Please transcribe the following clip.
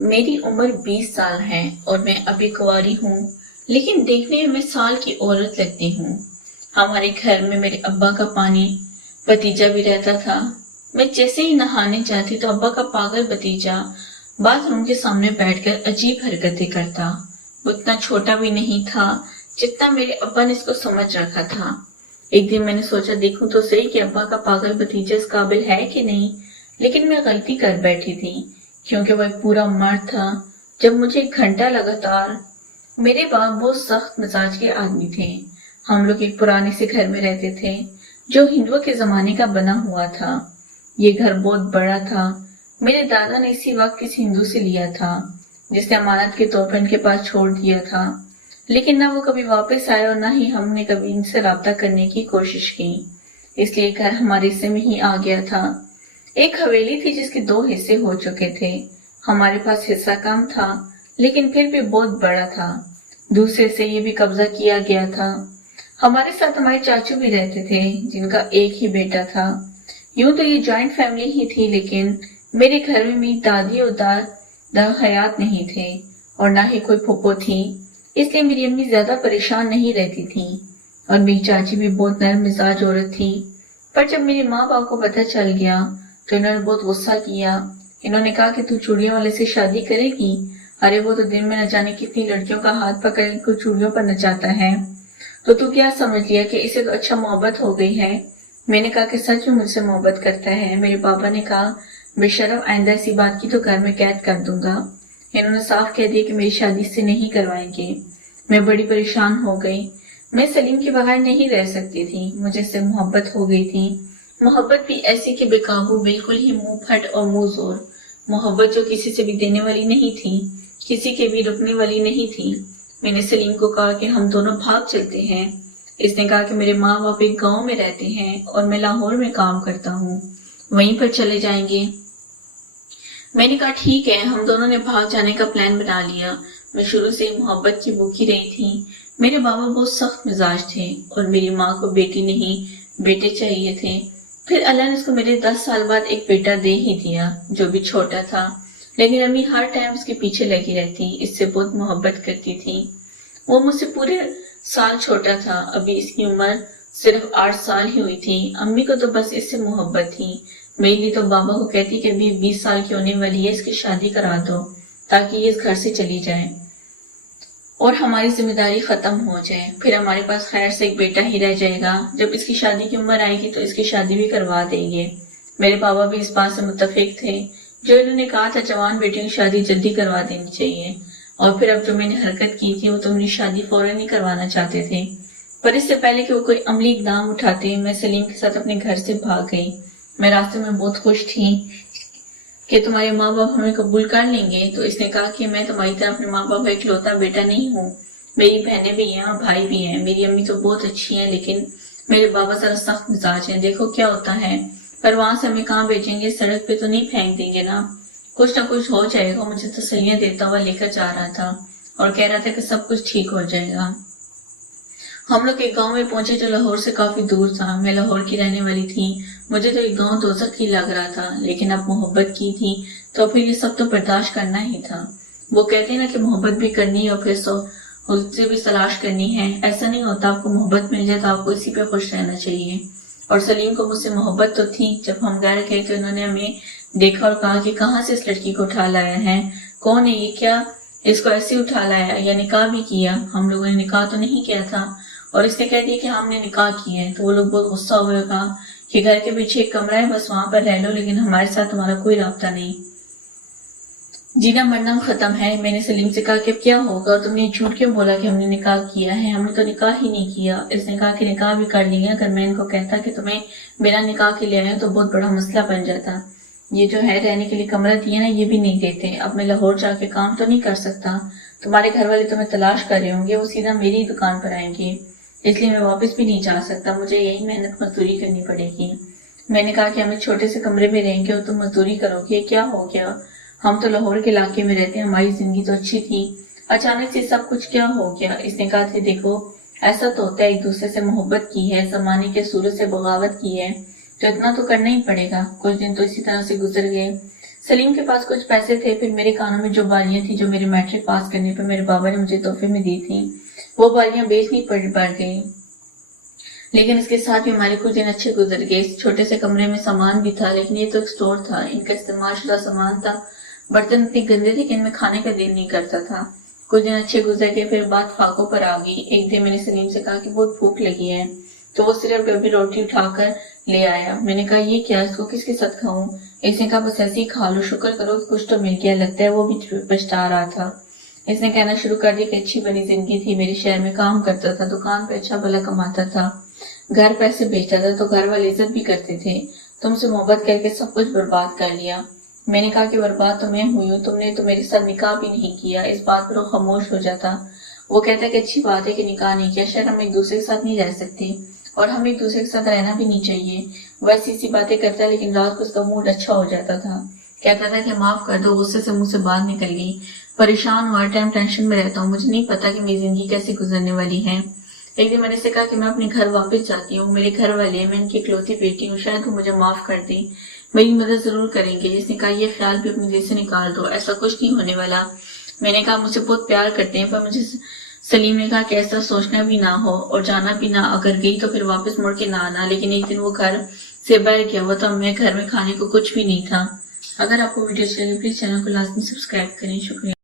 मेरी उम्र 20 साल है और मैं अभी कुंवारी हूँ, लेकिन देखने में मैं साल की औरत लगती हूँ। हमारे घर में मेरे अब्बा का पानी भतीजा भी रहता था। मैं जैसे ही नहाने जाती तो अब्बा का पागल भतीजा बाथरूम के सामने बैठकर अजीब हरकतें करता। वो इतना छोटा भी नहीं था जितना मेरे अब्बा ने इसको समझ रखा था। एक दिन मैंने सोचा देखूं तो सही कि अब्बा का पागल भतीजा इस काबिल है कि नहीं, लेकिन मैं गलती कर बैठी थी क्योंकि वो एक पूरा मर्द था। जब मुझे एक घंटा लगातार मेरे बाप बहुत सख्त मिजाज के आदमी थे। हम लोग एक पुराने से घर में रहते थे जो हिंदुओं के जमाने का बना हुआ था। ये घर बहुत बड़ा था। मेरे दादा ने इसी वक्त किसी हिंदू से लिया था जिसने अमानत के तौर पर इनके पास छोड़ दिया था, लेकिन ना वो कभी वापस आए और ना ही हमने कभी इनसे राब्ता करने की कोशिश की। इसलिए घर हमारे हिस्से में ही आ गया था। एक हवेली थी जिसके दो हिस्से हो चुके थे। हमारे पास हिस्सा कम था लेकिन फिर भी बहुत बड़ा था। दूसरे से ये भी कब्जा किया गया था। हमारे साथ हमारे चाचू भी रहते थे जिनका एक ही बेटा था। यूं तो ये जॉइंट फैमिली ही थी, लेकिन मेरे घर में मेरी दादी और दादा हयात नहीं थे और ना ही कोई फूफो थी। इसलिए मेरी अम्मी ज्यादा परेशान नहीं रहती थी और मेरी चाची भी बहुत नरम मिजाज औरत थी। पर जब मेरे माँ बाप को पता चल गया तो इन्होंने बहुत गुस्सा किया। इन्होंने कहा कि तू चूड़ियों वाले से शादी करेगी? अरे वो तो दिन में न जाने कितनी लड़कियों का हाथ पकड़ कर चूड़ियों पर नचाता है, तो तू क्या समझ लिया कि इसे तो अच्छा मोहब्बत हो गई है। मैंने कहा कि सच में मुझसे मोहब्बत करता है। मेरे पापा ने कहा बेशरम, आइंदा ऐसी बात की तो घर में कैद कर दूंगा। इन्होंने साफ कह दिया कि मेरी शादी से नहीं करवाएंगे। मैं बड़ी परेशान हो गई। मैं सलीम के बगैर नहीं रह सकती थी। मुझे इससे मोहब्बत हो गई थी। मोहब्बत भी ऐसी कि बेकाबू, बिल्कुल ही मुंह फट और मुंह जोर। मोहब्बत जो किसी से भी देने वाली नहीं थी, किसी के भी रुकने वाली नहीं थी। मैंने सलीम को कहा कि हम दोनों भाग चलते हैं। इसने कहा कि मेरे माँ बाप एक गांव में रहते हैं और मैं लाहौर में काम करता हूँ, वहीं पर चले जाएंगे। मैंने कहा ठीक है। हम दोनों ने भाग जाने का प्लान बना लिया। मैं शुरू से ही मोहब्बत की भूखी रही थी। मेरे बाबा बहुत सख्त मिजाज थे और मेरी माँ को बेटी नहीं बेटे चाहिए थे। फिर अल्लाह ने उसको मेरे 10 साल बाद एक बेटा दे ही दिया जो भी छोटा था, लेकिन अम्मी हर टाइम उसके पीछे लगी रहती, इससे बहुत मोहब्बत करती थी। वो मुझसे पूरे साल छोटा था। अभी इसकी उम्र सिर्फ 8 साल ही हुई थी। अम्मी को तो बस इससे मोहब्बत थी। मेरे लिए तो बाबा को कहती कि अभी 20 साल की होने वाली है, इसकी शादी करा दो ताकि ये इस घर से चली जाए और हमारी जिम्मेदारी खत्म हो जाए। फिर हमारे पास खैर से एक बेटा ही रह जाएगा। जब इसकी शादी की उम्र आएगी तो इसकी शादी भी करवा देंगे। मेरे पापा भी इस बात से मुत्तफिक थे। जो इन्होंने कहा था जवान बेटियों की शादी जल्दी करवा देनी चाहिए। और फिर अब जो मैंने हरकत की थी वो तो मेरी शादी फौरन ही करवाना चाहते थे। पर इससे पहले कि वो कोई अमली इकदाम उठाते मैं सलीम के साथ अपने घर से भाग गई। मैं रास्ते में बहुत खुश थी कि तुम्हारे माँ बाप हमें कबूल कर लेंगे। तो इसने कहा कि मैं तुम्हारी तरह अपने माँ बाप का इकलौता बेटा नहीं हूँ। मेरी बहनें भी हैं और भाई भी हैं। मेरी अम्मी तो बहुत अच्छी है, लेकिन मेरे बाबा जरा सख्त मिजाज है। देखो क्या होता है। पर वहां से हमें कहाँ भेजेंगे? सड़क पे तो नहीं फेंक देंगे ना? कुछ ना कुछ हो जाएगा। मुझे तसल्लियां देता हुआ लेकर जा रहा था और कह रहा था कि सब कुछ ठीक हो जाएगा। हम लोग एक गांव में पहुंचे जो लाहौर से काफी दूर था। मैं लाहौर की रहने वाली थी। मुझे तो एक गांव दोजख ही लग रहा था, लेकिन अब मोहब्बत की थी तो फिर ये सब तो बर्दाश्त करना ही था। वो कहते हैं ना कि मोहब्बत भी करनी है और फिर उससे भी तलाश करनी है। ऐसा नहीं होता, आपको मोहब्बत मिल जाए तो आपको इसी पे खुश रहना चाहिए। और सलीम को मुझसे मोहब्बत तो थी। जब हम घर गए तो इन्होंने हमें देखा और कहा कि कहाँ से इस लड़की को उठा लाया है, कौन है ये, क्या इसको ऐसे उठा लाया या निकाह भी किया? हम लोगों ने निकाह तो नहीं किया था। और इसने कह दिया कि हमने निकाह किया है। तो वो लोग बहुत गुस्सा हुए, कहा कि घर के पीछे एक कमरा है, बस वहां पर रह लो, लेकिन हमारे साथ तुम्हारा कोई राब्ता नहीं। जीना मरना खत्म है। मैंने सलीम से कहा कि अब क्या होगा, और तुमने झूठ क्यों बोला कि हमने निकाह किया है? हमने तो निकाह ही नहीं किया। इसने कहा कि निकाह भी कर लिया। अगर मैं इनको कहता कि तुम्हें बिना निकाह के ले आए तो बहुत बड़ा मसला बन जाता। ये जो है रहने के लिए कमरा दिया ना, ये भी नहीं देते। अब मैं लाहौर जाके काम तो नहीं कर सकता। तुम्हारे घर वाले तुम्हें तलाश कर रहे होंगे, वो सीधा मेरी दुकान पर आएंगे, इसलिए मैं वापस भी नहीं जा सकता। मुझे यही मेहनत मजदूरी करनी पड़ेगी। मैंने कहा कि हम एक छोटे से कमरे में रहेंगे और तुम मजदूरी करोगे। क्या हो गया? हम तो लाहौर के इलाके में रहते हैं, हमारी जिंदगी तो अच्छी थी, अचानक से सब कुछ क्या हो गया? इसने कहा कि देखो, ऐसा तो होता है, एक दूसरे से मोहब्बत की है, जमाने के सूरज से बगावत की है, तो इतना तो करना ही पड़ेगा। कुछ दिन तो इसी तरह से गुजर गए। سلیم کے پاس کچھ پیسے تھے، پھر میرے کانوں میں جو بالیاں تھیں جو میرے میٹرک پاس کرنے پر میرے بابا نے مجھے تحفے میں دی تھیں، وہ بالیاں بیچنی پڑ گئی۔ لیکن اس کے ساتھ بھی ہمارے کچھ دن اچھے گزر گئے۔ اس چھوٹے سے کمرے میں سامان بھی تھا، لیکن یہ تو ایک سٹور تھا، ان کا استعمال شدہ سامان تھا۔ برتن اتنے گندے تھے کہ ان میں کھانے کا دل نہیں کرتا تھا۔ کچھ دن اچھے گزر گئے، پھر بات فاقوں پر آ گئی۔ ایک دن میں نے سلیم سے کہا کہ بہت بھوک لگی ہے، تو وہ صرف ڈبی روٹی اٹھا کر لے آیا۔ میں نے کہا یہ کیا، اس کو کس کے ساتھ کھاؤں؟ اس نے کہا بس ایسے ہی کھا لو، شکر کرو کہ کچھ تو مل گیا، لگتا ہے وہ بھی پچھتا رہا تھا۔ اس نے کہنا شروع کر دیا کہ اچھی بنی زندگی تھی، میرے شہر میں کام کرتا تھا، دکان پہ اچھا بھلا کماتا تھا، گھر پیسے بیچتا تھا تو گھر والے عزت بھی کرتے تھے، تم سے محبت کر کے سب کچھ برباد کر لیا۔ میں نے کہا کہ برباد تو میں ہوئی ہوں، تم نے تو میرے ساتھ نکاح بھی نہیں کیا۔ اس بات پر وہ خاموش ہو جاتا۔ وہ کہتا کہ اچھی بات ہے کہ نکاح نہیں کیا، شاید ہم ایک دوسرے کے ساتھ نہیں رہ سکتے اور ہم ایک دوسرے کے ساتھ رہنا بھی نہیں چاہیے۔ ویسی سی باتیں کرتا ہے، لیکن رات کو اس کا موڈ اچھا ہو جاتا تھا، کہتا تھا کہ معاف کر دو، غصے سے منہ سے بات نکل گئی، پریشان ہوں، ہر ٹائم ٹینشن میں رہتا ہوں، مجھے نہیں پتا کہ میری زندگی کیسے گزرنے والی ہے۔ ایک دن میں نے اسے کہا کہ میں اپنے گھر واپس جاتی ہوں، میرے گھر والے، میں ان کی اکلوتی بیٹی ہوں، شاید وہ مجھے معاف کر دیں، میری مدد ضرور کریں گے۔ اس نے کہا یہ خیال بھی اپنے دل سے نکال دو، ایسا کچھ نہیں ہونے والا۔ میں نے کہا مجھ سے بہت پیار کرتے ہیں، پر مجھے سلیم نے کہا کہ ایسا سوچنا بھی نہ ہو اور جانا بھی نہ، اگر گئی تو پھر واپس مڑ کے نہ آنا۔ لیکن ایک دن وہ گھر سے باہر گیا ہوا تھا، میں گھر میں کھانے کو کچھ بھی نہیں تھا۔ اگر آپ کو ویڈیو اچھی لگے پلیز چینل کو لازمی سبسکرائب کریں، شکریہ۔